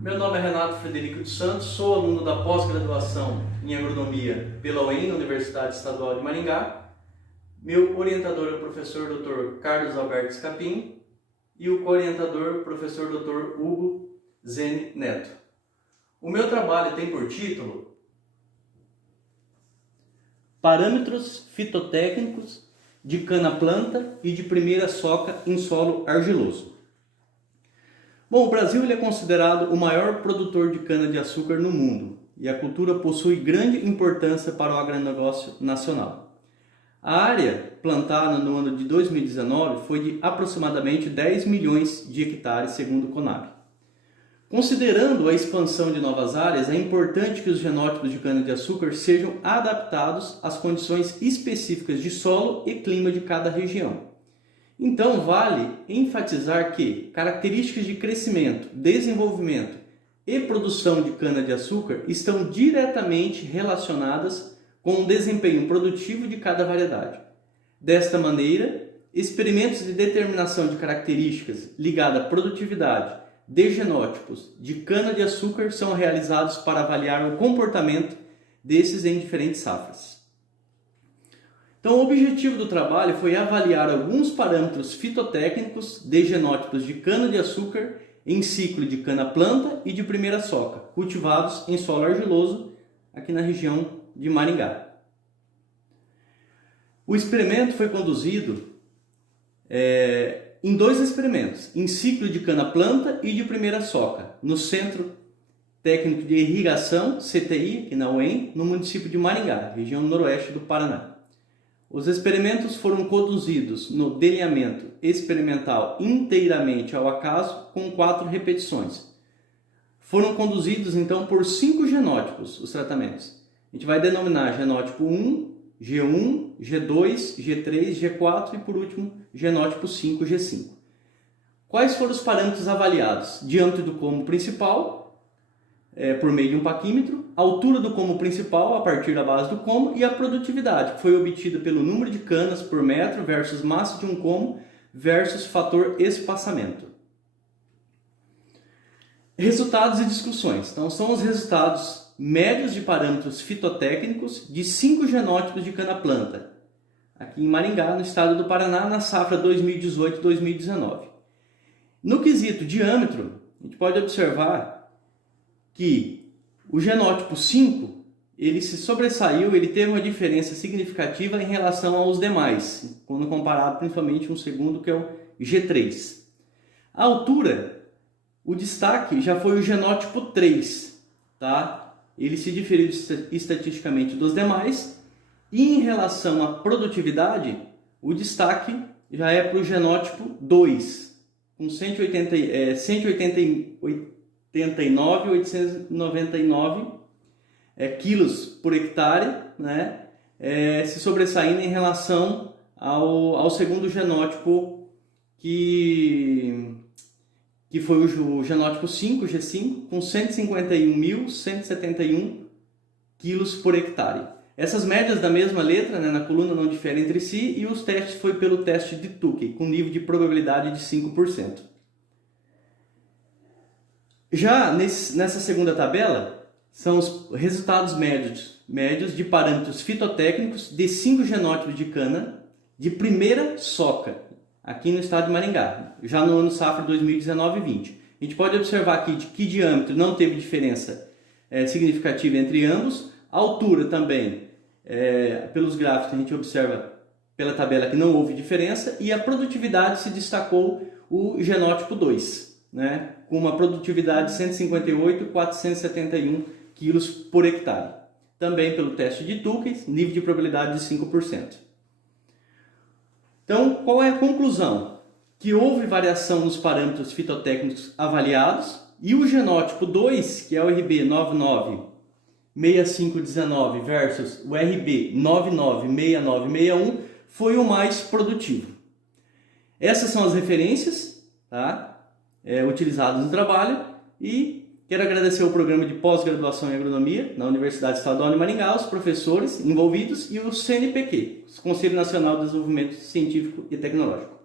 Meu nome é Renato Frederico dos Santos, sou aluno da pós-graduação em agronomia pela UEM, na Universidade Estadual de Maringá. Meu orientador é o professor Dr. Carlos Alberto Scapin e o co-orientador, professor Dr. Hugo Zene Neto. O meu trabalho tem por título Parâmetros fitotécnicos de cana-planta e de primeira soca em solo argiloso. Bom, o Brasil ele é considerado o maior produtor de cana-de-açúcar no mundo e a cultura possui grande importância para o agronegócio nacional. A área plantada no ano de 2019 foi de aproximadamente 10 milhões de hectares, segundo o CONAB. Considerando a expansão de novas áreas, é importante que os genótipos de cana-de-açúcar sejam adaptados às condições específicas de solo e clima de cada região. Então, vale enfatizar que características de crescimento, desenvolvimento e produção de cana-de-açúcar estão diretamente relacionadas com o desempenho produtivo de cada variedade. Desta maneira, experimentos de determinação de características ligadas à produtividade de genótipos de cana-de-açúcar são realizados para avaliar o comportamento desses em diferentes safras. Então, o objetivo do trabalho foi avaliar alguns parâmetros fitotécnicos de genótipos de cana-de-açúcar em ciclo de cana-planta e de primeira soca, cultivados em solo argiloso aqui na região de Maringá. O experimento foi conduzido em dois experimentos, em ciclo de cana-planta e de primeira soca, no Centro Técnico de Irrigação, CTI, aqui na UEM, no município de Maringá, região noroeste do Paraná. Os experimentos foram conduzidos no delineamento experimental inteiramente ao acaso, com 4 repetições. Foram conduzidos, então, por 5 genótipos os tratamentos. A gente vai denominar genótipo 1, G1, G2, G3, G4 e, por último, genótipo 5, G5. Quais foram os parâmetros avaliados? Diâmetro do como principal, por meio de um paquímetro, a altura do como principal a partir da base do como e a produtividade, que foi obtida pelo número de canas por metro versus massa de um como versus fator espaçamento. Resultados e discussões. Então, são os resultados médios de parâmetros fitotécnicos de 5 genótipos de cana-planta, aqui em Maringá, no estado do Paraná, na safra 2018-2019. No quesito diâmetro, a gente pode observar que o genótipo 5, ele se sobressaiu, ele teve uma diferença significativa em relação aos demais, quando comparado principalmente um segundo, que é o G3. A altura, o destaque já foi o genótipo 3, tá? Ele se diferiu estatisticamente dos demais, e em relação à produtividade, o destaque já é para o genótipo 2, com 189.899 quilos por hectare, né? Se sobressaindo em relação ao segundo genótipo, que foi o genótipo 5, G5, com 151.171 quilos por hectare. Essas médias da mesma letra, né, na coluna não diferem entre si, e os testes foi pelo teste de Tukey, com nível de probabilidade de 5%. Já nessa segunda tabela, são os resultados médios de parâmetros fitotécnicos de 5 genótipos de cana de primeira soca, aqui no estado de Maringá, já no ano safra 2019-20. A gente pode observar aqui que diâmetro não teve diferença significativa entre ambos, a altura também, pelos gráficos a gente observa pela tabela que não houve diferença, e a produtividade se destacou o genótipo 2, né, com uma produtividade de 158.471 quilos por hectare. Também pelo teste de Tukey, nível de probabilidade de 5%. Então, qual é a conclusão? Que houve variação nos parâmetros fitotécnicos avaliados e o genótipo 2, que é o RB 996519 versus o RB 996961, foi o mais produtivo. Essas são as referências, tá? Utilizadas no trabalho, e quero agradecer ao programa de pós-graduação em agronomia na Universidade Estadual de Maringá, os professores envolvidos e o CNPq, o Conselho Nacional de Desenvolvimento Científico e Tecnológico.